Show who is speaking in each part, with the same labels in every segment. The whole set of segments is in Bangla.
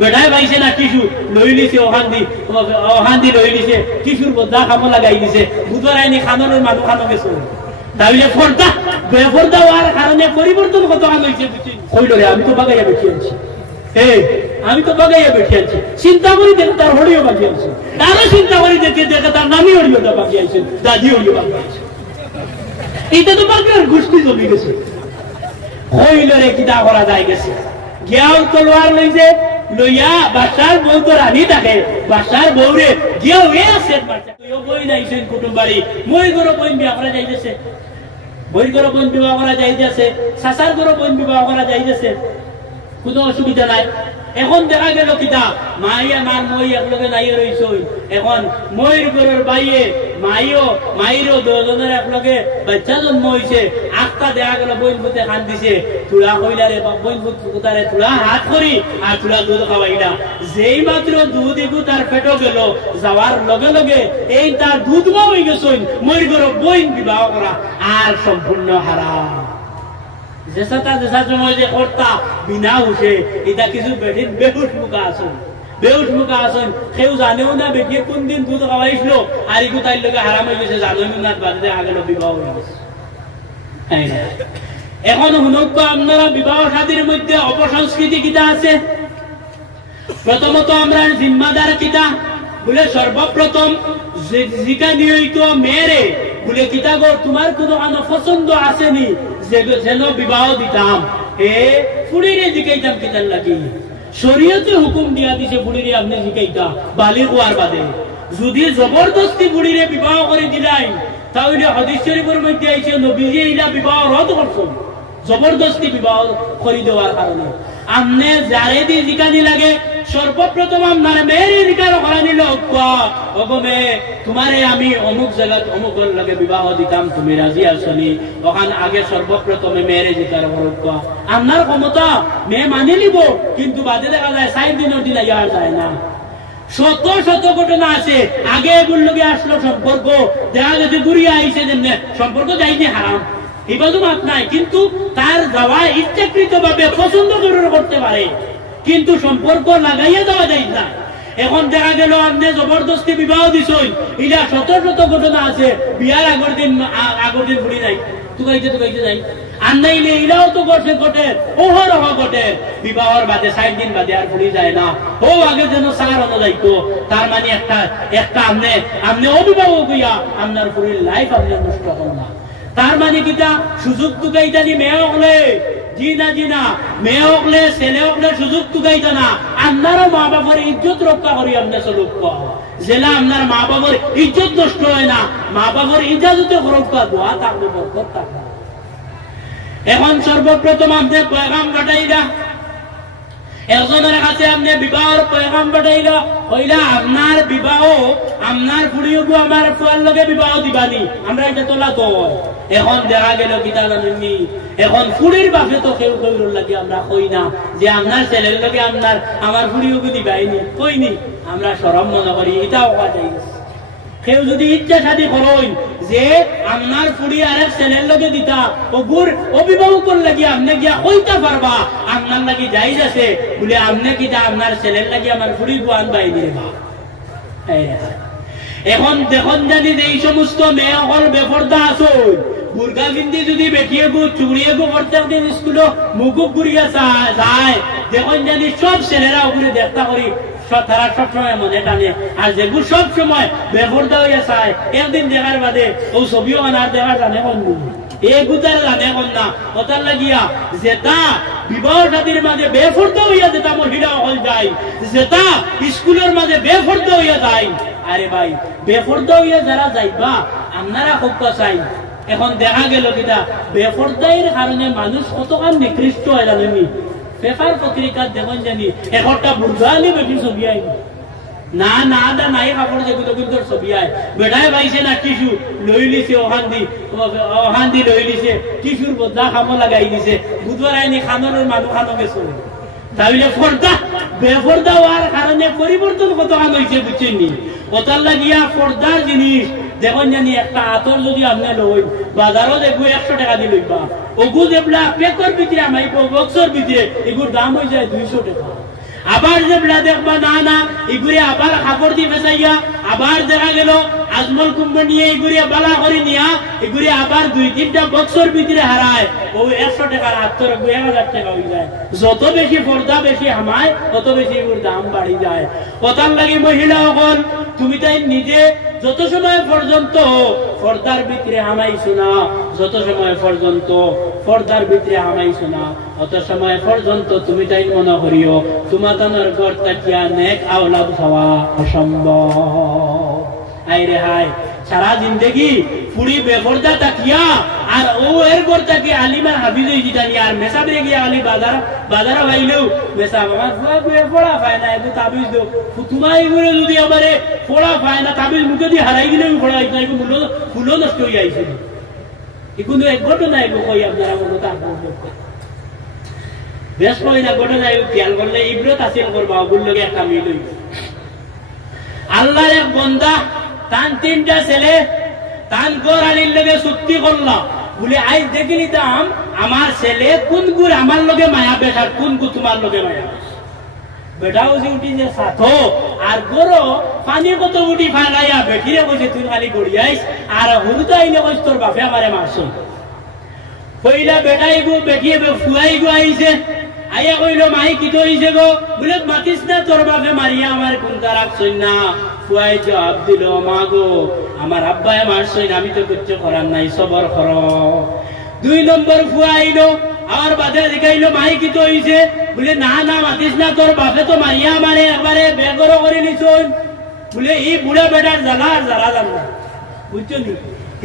Speaker 1: বেটাই পাইছে না টিসু লই লিছে ওহান্দি ওহান্দি লই লিছে টিসুর বদা খামো লাগাই দিছে। বুধবার আইনি খানোর মানুষ খানো গেছে তাহলে পর্দা বেপর্দা হওয়ার কারণে পরিবর্তন কত আন হয়েছে কইল রে আমি তো বাগাইয়া বেশি আনছি। এই আমি তো বাগাইয়া বেশি আনছি। চিন্তা করি দেখে তার হরিও বাকি আনছি। তারও চিন্তা করি দেখে দেখে তার নামই হরিওটা বাকি আনছে, দাদি হরিও বাকি আনছে। এইটা তো বাকি গোষ্ঠী জমি গেছে। হইল রে কিতা করা যায় গেছে। গিয়াও তলোয়ার লইছে লইয়া বাসার বউ তো রানী থাকে, বাসার বউ রে গিয়াও এ আছে বাচ্চা তুইও বই নাইছেন কুটুম বাড়ি মই গরো বইন বিয়া করা যাইতেছে। বই গরো বইন বিবাহ করা যাইতেছে সাসার গরো বইন বিবাহ করা যাইতেছে। কোনো অসুবিধা নাই। এখন দেখা গেল কিতা? মাইয়া মার মই একলগে নাই রইছ এখন মইর গরুর বাইয়ে মাইও মাইরও দুজনের একলগে বাচ্চা জন্ম হইছে আটটা দেখা গেল, বইন ফুতে খান দিছে। তুলা কইলারে বইন ফুটারে তুলা হাত করি আর তুলা দুধ খাওয়াইলা যেই মাত্র দুধ এগু তার পেটো গেল যাওয়ার লগে লগে এই তার দুধ মা হয়ে গেছইন মইর গরু বইন বিবাহ করা আর সম্পূর্ণ হারাম এখন শুনক আপনারা বিবাহ শাদীর মধ্যে অপসংস্কৃতি কিতা আছে? প্রথমত আমরা জিম্মাদার কিতা, বলে সর্বপ্রথম জিকা নিয়মিত মেয়েরে বলে কিতা তোমার কোনো পছন্দ আসেনি যেন বিবাহ দিতাম। এ ফুড়িরে জিকাইতাম কিতার লাগি। শরীয়তে হুকুম দিয়া দিছে বুড়িরে আপনি জিকাইতা, বালি কুয়ার বাদে। যদি জবরদস্তি বুড়িরে বিবাহ করে দিলাই, তাহলে হদিস শরীফের মধ্যে আইছে নবীজি ইলা বিবাহ রদ করছেন জবরদস্তি বিবাহ করে দেওয়ার কারণে আমনে যারে দি জিকানি লাগে, সর্বপ্রথম আপনার মেয়ের জিকার করা নিল ওগো মেয়ে, তোমারে আমি অমুক জায়গাত অমুক লাগে বিবাহ দিতাম, তুমি রাজি আসনি ওখান আগে সর্বপ্রথমে মেয়ের জিকার করক আপনার ক্ষমতা মেয়ে মানি নিব, কিন্তু বাদে দেখা যায় সাইড দিনের দিন আর যায় না। শত শত ঘটনা আছে। আগে এগুলো লোকে আসলো সম্পর্ক দেখা গেছে ঘুরিয়ে আইসে যেমনি সম্পর্ক যাইনি হারাম এবাদু মাত নাই, কিন্তু তার যাওয়া ইচ্ছাকৃত ভাবে পছন্দ করে করতে পারে। কিন্তু সম্পর্ক লাগাইয়া দেওয়া যায় না। এখন দেখা গেল, আপনি জবরদস্তি বিবাহ দিছই এটা শত শত ঘটনা আছে, বিয়ার আগর দিন আগর দিন ঘুরি নাই। তুকাইতে তুকাইতে যাই। আর নাইলে এরাও তো ঘটে ঘটে ওহরহ ঘটে। বিবাহর বাদে ষাট দিন বাদে আর ঘুরি যায় না। ও, আগে যেন সার হলো যাইতো। তার মানে একটা একটা আমনে আমনে অভিভাবক হইয়া আপনার পুরীর লাইফ আপনি নষ্ট করো না। তার মানে কিটা সুযোগ তুকাইতা নি মেয়ে মেয়ে ছেলে সুযোগ আপনারও মা বাবার ইজ্জত রক্ষা করি আপনার চলুক জেলা আপনার মা বাবার ইজ্জত নষ্ট হয় না। মা বাবার ইজাজতে রক্ষা দোয়া তার এখন সর্বপ্রথম আপনি পয়গাম ঘটাইলা একজনের কাছে আপনি বিবাহর পয়গাম পাঠাইলা হইলা আপনার বিবাহ, আপনার ফুড়িও আমার ফুয়ার লগে বিবাহ দিবানি, আমরা এটা তোলা তো এখন দেখা গেল কিতা জানেননি? এখন ফুড়ির বাপে তো কেউ কেউ লাগে আমরা কই না, যে আপনার ছেলের লগে আপনার, আমার ফুড়িও দিবাইনি, কইনি। আমরা সরম মনে করি, এটাও যায় কেউ যদি ইচ্ছা শাদি করইন যে আপনার ফুড়ি আরেক ছেলের লগে দিতা ওগুর অভিভাবকর লাগি আপনি গিয়া কইতা পারবা। আপনার লাগি যাই আছে, বলে আপনি কিটা আপনার ছেলের লাগি আমার ফুড়ি গুয়ান বাই দিয়ে বা। এখন দেখুন জানি যে এই সমস্ত মেয়ে অকল বেপর্দা আছো বুর্গা গিন্দি যদি বেটিয়ে গো, চুড়িয়ে গো প্রত্যেক দিন স্কুলে মুকুব ঘুরিয়া যায়, দেখুন জানি সব ছেলেরা ওগুলো দেখতা করি তারা সবসময় মনে টানে। আর যেগুলো সব সময় বেপর্দা হইয়া চায় একদিন দেখার বাদে ও ছবিও আনার দেখা জানে কোন কোন চাই এখন দেখা গেল কিটা বেফর্দাইয়ের কারণে মানুষ কতখান নিকৃষ্ট হয় জানেনি? পেপার পত্রিকার দেখুন জানি একটা বুর্গানি বেটি ছবি আইনি না না, দা, নাই কাপড় যেগুলো কিন্তু ছবি আয় বেড়াই পাইছে না টিসু লই লিছে ওখান দি লই লিছে টিসুর বদলা খামো লাগাই দিছে। বুধবার আইনি খানোর মানুষ খানো গেছে তাহলে পর্দা বেপর্দা হওয়ার কারণে পরিবর্তন কত কাম হয়েছে বুঝছেন নি? ওটার লাগিয়া পর্দার জিনিস দেখুন জানি, একটা আতর যদি আপনি লই বাজারও দেখব একশো টাকা দিয়ে লইবা ওগু যেগুলা পেকর ভিতরে আমি বক্সর ভিতরে এগুলোর দাম হয়ে যায় দুইশো টাকা। আবার জেবেলা দেখবা না না এগুলি আবার খাবার দিয়ে ফেসাইয়া আবার দেখা গেল আজমল কুম্ভ নিয়ে বালা করে নিয়া এগুলি আবার দুই তিনটা বছর ভিতরে হারায়। ও একশো টাকার আত্মর এক হাজার টাকা হয়ে যায়। যত বেশি পর্দা বেশি হামায়, তত বেশি এগুর দাম বাড়ি যায়। কথার লাগে মহিলা অকল তুমি তাই নিজে যত সময় পর্যন্ত পর্দার ভিতরে হামাইছো না, যত সময় পর্যন্ত পর্দার ভিতরে হামাইছো না অত সময় পর্যন্ত তুমি তাই মনে করিও তোমার ঘর তাকিয়া নেক আওলাদ হওয়া অসম্ভব। হাই সারা জিন্দগি ফুড়ি বেপর্দা তাকিয়া, আর ও এর জানি আর মেসা গিয়া আলি বাজার বাজার ভাইলেও মেসা ফুয়া পড়া এগুলো তাবিজ দো। এগুলো যদি আমারে পড়া তাবিজ মুখে দিয়ে হারাই দিলে পড়া না এগুলো ফুলও নষ্ট হয়ে এগুলো এক ঘটনা এগুলো কই আপনারা মনে তারপর বেশ কই না ঘটনা খেয়াল করলে ইব্রত আসিল করবা ওগুলো একটা মিল আল্লাহর এক বন্দা তান তিনটা ছেলে, তান গর আলির লগে চুক্তি করলাম বলে আজ দেখি নিতাম আমার ছেলে কোন গুড় আমার লগে মায়া বেশার কোন গু তোমার লগে মায়া বেটাও যে উঠি যে সাথো, আর গরো পানি কত উঠি ফালাইয়া বেঠিরে কইছে, তুই খালি গড়িয়াইস আর হুরুতা আইলে কইস তোর বাপে আমারে মারছো। কইলা বেটাই গো বেঠিয়ে ফুয়াই গো আইছে। আইয়া কইলো, মাই কি হইছে গো? বলে, মাতিস না, তোর বাপে মারিয়া আমার কোনটা রাখছই না। ফুয়াই জবাব দিল মা গো আমার আব্বাই মারছই না আমি তো কিচ্ছু করার নাই, সবর কর। দুই নম্বর ফুয়া আইলো আর বাদে দেখাইলো মাই কি তো হইছে? বলে, না না, মাতিস না, তোর বাপে তো মারিয়া মারে, একবারে বেগর করে নিছই বলে এই বুড়া বেটার জ্বালা, আর জ্বালা জানো বুঝছ নি?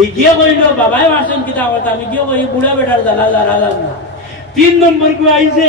Speaker 1: এই গিয়ে কইল, বাবাই মারছেন কিতা কথা আমি গিয়ে কই, বুড়া বেটার জ্বালা জ্বালা জানো তিন নম্বর কো আইছে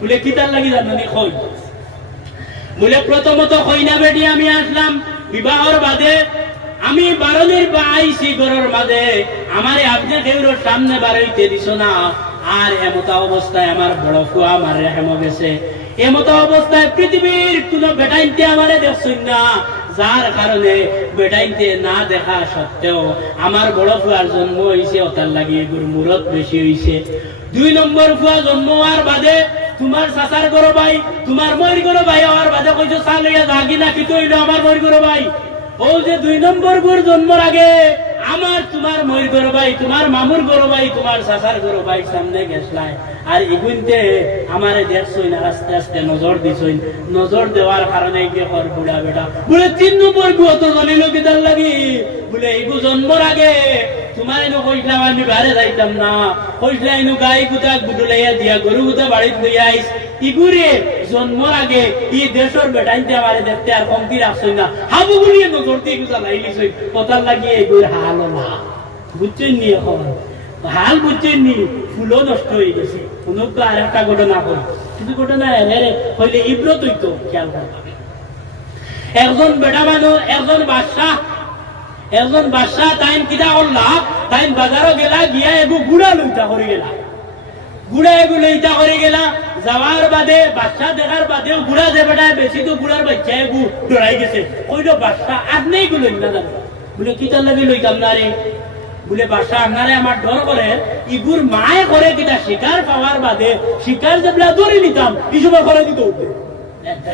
Speaker 1: বলে কিতার লাগি জানি কই? বলে, প্রথমত কইনা বেটি আমি আসলাম বিবাহর বাদে। আমি বারণের বা আইছি গরর বাদে আমারে আপনি কেউর সামনে বারইতে দিছ না। আর এমতা অবস্থায় আমার বড় ফুয়া আমার রেহেম গেছে। এমতো অবস্থায় পৃথিবীর কোন বেটাইনতে আমারে দেখছই না। যার কারণে বেটাইনতে না দেখা সত্ত্বেও আমার বড় ফুয়ার জন্ম হয়েছে ওটার লাগিয়ে গুরু মুরত বেশি হয়েছে দুই নম্বর ফুয়া জন্ম হওয়ার বাদে তোমার চাচার গরো ভাই তোমার মরি গরো ভাই আমার বাজা কইছো চাল হইয়া জাগি না কি হইল আমার মরি গরো ভাই ও যে দুই নম্বর গুর জন্মর আগে, আমার তোমার ময়ূর গরো ভাই তোমার মামুর গরো ভাই তোমার চাচার গরো ভাই সামনে গেছলাই। আর এগুনতে আমারে দেখছই না আস্তে আস্তে নজর দিছই নজর দেওয়ার কারণে কি কর বুড়া বেটা বলে, তিন নম্বর গু অত জলিল কিদার লাগি। বলে এগু জন্মর আগে তোমার এনে কইলাম আমি বাইরে যাইতাম না। কইলা এনু গাই গুতা গুডুলাইয়া দিয়া গরু গুতা বাড়িত লইয়া আইস ইগুরে জন্মর আগে ই দেশের বেটাইতে আমারে দেখতে আর কমতি রাখছই না। হাবু গুলিয়ে নজর দিয়ে গুতা লাইলিছই কথার লাগিয়ে এগুর হাল না বুঝছেন নি এখন? হাল বুঝছেন নি? ফুলও নষ্ট হয়ে গেছে। কোনো তো আর একটা ঘটনা করি কিন্তু ঘটনা এরে হইলে ইব্রত হইতো খেয়াল করতে একজন বেটা মানুষ একজন বাদশাহ একজন বাদশাহ তাইন কিতা করলা তাইন বাজারও গেলা গিয়া এগু গুড়া লইতা করে গেলা। গুড়া এগু লইতা করে গেলা। যাওয়ার বাদে, বাচ্চা দেখার বাদেও গুড়া যে বেটায় বেশি তো গুড়ার বাচ্চা এগু ডরাই গেছে কইলো বাচ্চা আপনি এগু লই না জানো বলে কিতার লাগি লইতাম না রে বলে বাসা আপনারে আমার ডর করে ইগুর মায়ে করে কিটা শিকার পাওয়ার বাদে শিকার যেগুলা ধরে নিতাম সময় করে দিতে উঠবে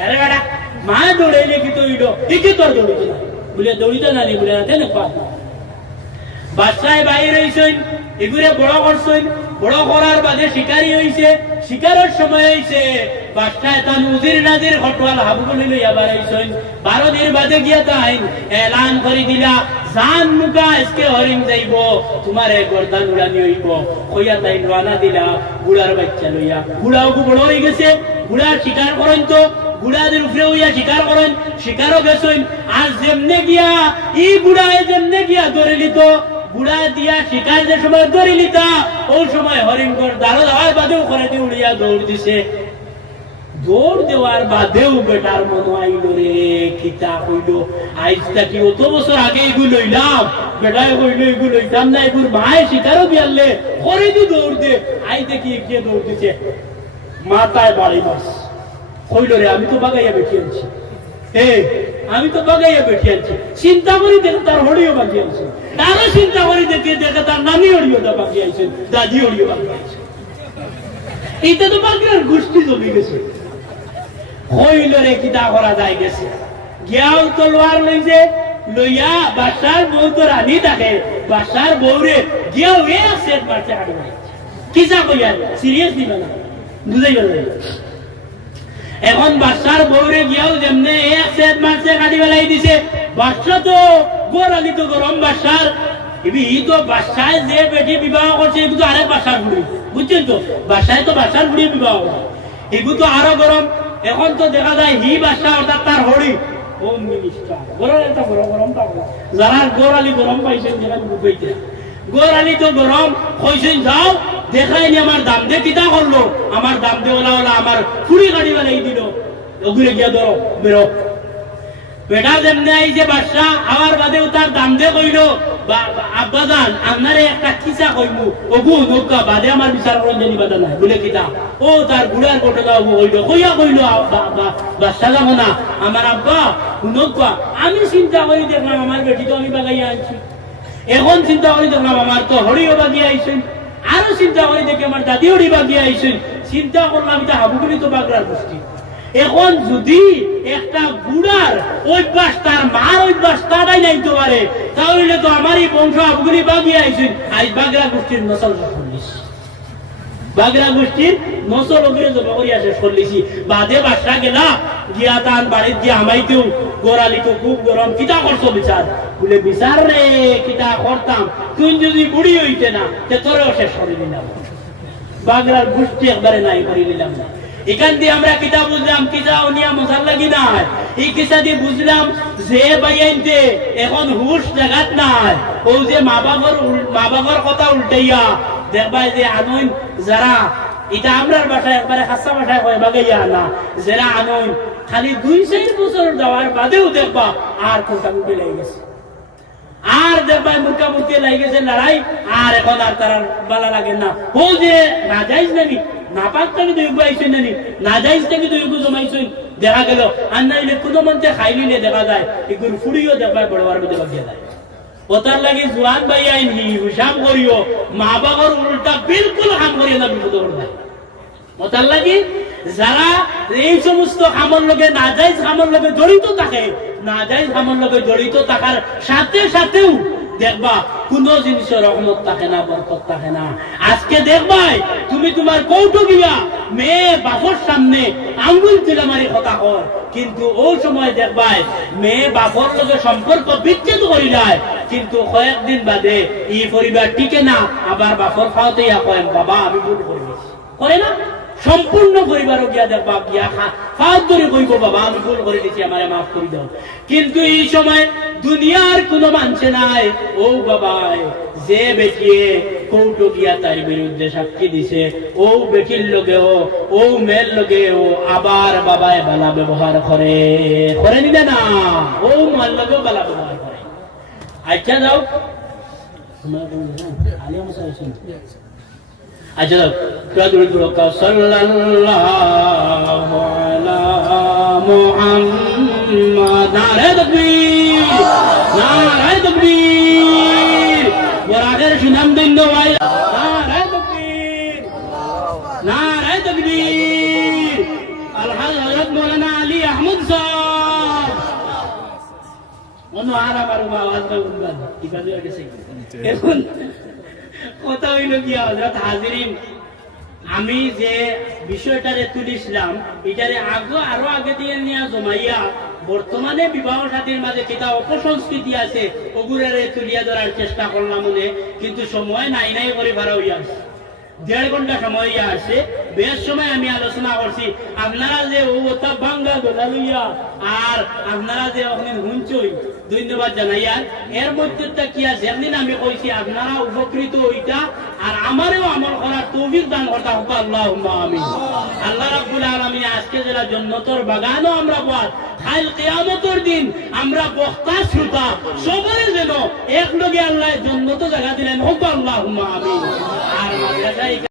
Speaker 1: আরে মা দৌড়াইলে কি তো ইডো ইকে তোর দৌড়িতে না বলে দৌড়িতে না নি বলে না বাচ্চায় বাইরে হইছেন এগুলো বড় করছেন বড় করার বাদে শিকারি হইছে। শিকারের সময় হইছে বাচ্চায় তান উজির নাজির ঘটওয়াল হাবুগুলি লইয়া বাড়াইছেন বারো দিন বাদে গিয়া তাই এলান করে দিলা, জান মুকা, আজকে হরিণ যাইব, তোমারে গর্দান উড়ানি হইব। কইয়া তাই রানা দিলা, বুড়ার বাচ্চা লইয়া। বড় হয়ে গেছে বুড়ার শিকার করেন তো, বুড়াদের উপরে হইয়া শিকার করেন, শিকারও গেছেন। আর যেমনে গিয়া, ই বুড়ায় যেমনে গিয়া ধরে নিত বুড়া দিয়া শিকার যে সময় ধরে নিতা ওই সময় হরিণ কর দাঁড়ো দাঁড়ার বাদেও করে দিয়ে উড়িয়া দৌড় দিছে। দৌড় দেওয়ার বাদেও বেটার মনে আইল রে কিতা কইল আইজ থাকি অত বছর আগে এগুলো লইলাম? বেটায় কইল, এগুলো লইতাম না এগুলো মায়ে শিকারও বিয়ারলে, করে দি দৌড় দে। আই দেখি গিয়ে দৌড় দিছে? মাথায় বাড়ি মাস কইল রে, আমি তো বাগাইয়া বেঠি আনছি এ আমি তো বাগাইয়া বেঠি আনছি চিন্তা করি দেখে তার হড়িও বাকি আনছি তারও চিন্তা করি দেখে দেখে তার নানি হড়িওটা বাকি আইছেন দাদি হড়িও বাকি আইছেন এইটা তো বাগরার গোষ্ঠী জমি গেছে। হইল রে কিতা করা যায় গেছে। গিয়াও তলোয়ার লইছে লইয়া বাসার বউ তো রানী থাকে বাসার বউরে গিয়াও এ সেট মারছে হাড়ি কিসা কইয়া সিরিয়াস দিবা না। বুঝাই গেল এখন বাসার বউরে গিয়াও যেমনে এক সেট মারছে কাটি বেলাই দিছে। বাসা তো গোড়ালি তো গরম বাসার এবি ই তো বাসায় যে বেটি বিবাহ করছে এগুলো তো আরেক বাসার বুড়ি। বুঝছেন তো? তো বুড়ি বিবাহ করে এগুলো তো আরও গরম। এখন তো দেখা যায়, হি বাসা অর্থাৎ তার হরি। হোম মিনিস্টার একটা গরম গরম। পাইছেন, যেখানে গোড়ালি তো গরম, কইছেন, যাও দেখাই নি আমার দাম দে, কিতা করল? আমার দাম দে, ওলা ওলা, আমার ফুড়ি গাড়ি বেলাই দিল। ওগুলো গিয়া ধরো, বেরো। বেটা যেমনি আবার বাদেও তার দাম দে কইল আপনারে একটা ওগু নৌকা, বাদে আমার বিচার বাদা নাই। বলে কিতা? ও তার বুড়ার কইল, কইয়া কইল না আমার আব্বা নৌকা আমি চিন্তা করি দেখলাম আমার বেটি তো আমি বাগাইয়া আনছি। এখন চিন্তা করি দেখলাম আমার তো হরিও বাগিয়ে আইছেন আরও চিন্তা করি দেখি আমার দাদি হরি বাগিয়ে আইসে চিন্তা করলাম এটা হাবুগুলি তো বাগড়ার গোষ্ঠী। এখন যদি একটা বুড়ার অভ্যাস তার মার অভ্যাস তারাই নাইতে পারে তাহলে তো আমারই বংশ আবগুলি বাগিয়ে আইসেন আজ বাগড়া গোষ্ঠীর নসল চল্লিশ বাগড়া গোষ্ঠীর নসল অগ্রে জমা করি আসে চল্লিশি বাদে বাসা গেলা, গিয়া তান বাড়ির দিয়ে হামাইতেও, গোড়ালি তো খুব গরম, কিতা করছ বিচার? বলে, বিচার রে, কিতা করতাম? তুই যদি বুড়ি হইতে না, তে তোরেও শেষ করে দিলাম বাংলার গোষ্ঠী একবারে নাই করে নিলাম। না এখান দিয়ে আমরা কিতা বুঝলাম, কিতা উনিয়া মশার লাগি নাই? এই কিসা দিয়ে বুঝলাম, যে বাইয়াইতে এখন হুশ জাগাত নাই। ও যে মা বাবার মা বাবার কথা উল্টাইয়া দেখবা যে আনুন, যারা, এটা আমরার বাসায় একবারে খাসা বাসায় কয় বাগাইয়া না যারা আনুন, খালি দুই চার বছর যাওয়ার বাদেও দেখবা আর উঠে লেগে গেছে। আর দেখবাই মুরকা মুরকে লাগে গেছে, লড়াই, আর এখন আর তার বালা লাগে না। ও যে, না যাইস নানি, না পাক থেকে দুই আইসেন নানি, না যাইস থেকে দুই জমাইছেন, দেখা গেল। আর নাইলে কোনো মন্তে খাই নিলে দেখা যায়, এগুলো ফুড়িও দেখবাই বড় মধ্যে বাকিয়ে যায়। ওতার লাগে জোয়ান ভাই আইনি হুসাম করিও। মা বাবার উল্টা বিলকুল হাম করিও না। বিপদ ওটার লাগি যারা এই সমস্ত কামর লগে নাজাইজ কামর লগে জড়িত থাকে, নাজাইজ কামর লগে জড়িত থাকার সাথে সাথেও দেখবা কোন জিনিসের রহমত থাকে না, বরকত থাকে না। আজকে দেখবাই তুমি তোমার কৌটো গিয়া মেয়ে বাপর সামনে আঙ্গুল তুলে মারি কথা কর। কিন্তু ও সময় দেখবাই মেয়ে বাপর লগে সম্পর্ক বিচ্ছেদ করি যায় কিন্তু কয়েকদিন বাদে ই পরিবার টিকে না, আবার বাপর খাওয়াতে ইয়া কয়েন, বাবা, আমি ভুল করে করে না? সম্পূর্ণ পরিবারও গিয়া দেখবা গিয়া খা, ফাঁদ ধরে কইব, বাবা, আমি ভুল করে দিছি আমারে মাফ করে দাও। কিন্তু এই সময় দুনিয়ার কোনো মানছে নাই, ও বাবা যে বেটিয়ে কৌটো গিয়া তার বিরুদ্ধে সাক্ষী দিছে, ও বেটির লগেও, ও ও মেয়ের ও আবার বাবায় বালা ব্যবহার করে। করে নিলে না, ও মার লগেও বালা ব্যবহার করে। আচ্ছা আছেন আচ্ছা তাকবীর বরাগের সুনাম দিন ভাই আমি যে বিষয়টারে তুলিছিলাম, এটারে আগে আরও আগে দিয়ে নিয়ে জমাইয়া বর্তমানে বিবাহ সাথীর মাঝে কিতা অপসংস্কৃতি আছে, ওগুলারে তুলিয়া ধরার চেষ্টা করলাম মনে, কিন্তু সময় নাই নাই করে ভাড়া হইয়া। দেড় ঘণ্টা সময় ইয়া আসছে, বেশ সময় আমি আলোচনা করছি, আপনারা যে ও ওটা বাঙ্গা গোলা লইয়া, আর আপনারা যে ওখানে হুঞ্চই ধন্যবাদ জানাই। আর এর মধ্যে কি আছে? একদিন আমি কইছি আপনারা উপকৃত ওইটা আর আমারও আমল করার তৌফিক দান করতে হবে আল্লাহ আমি আল্লাহ রাব্বুল আলামিন আজকে যারা জন্নতর বাগানও আমরা পাই কাল দিন আমরা বক্তা, শ্রোতা, সবাই যেন এক লগে আল্লাহ জন্নত জায়গা দিলেন হোক। আল্লাহ আমি আর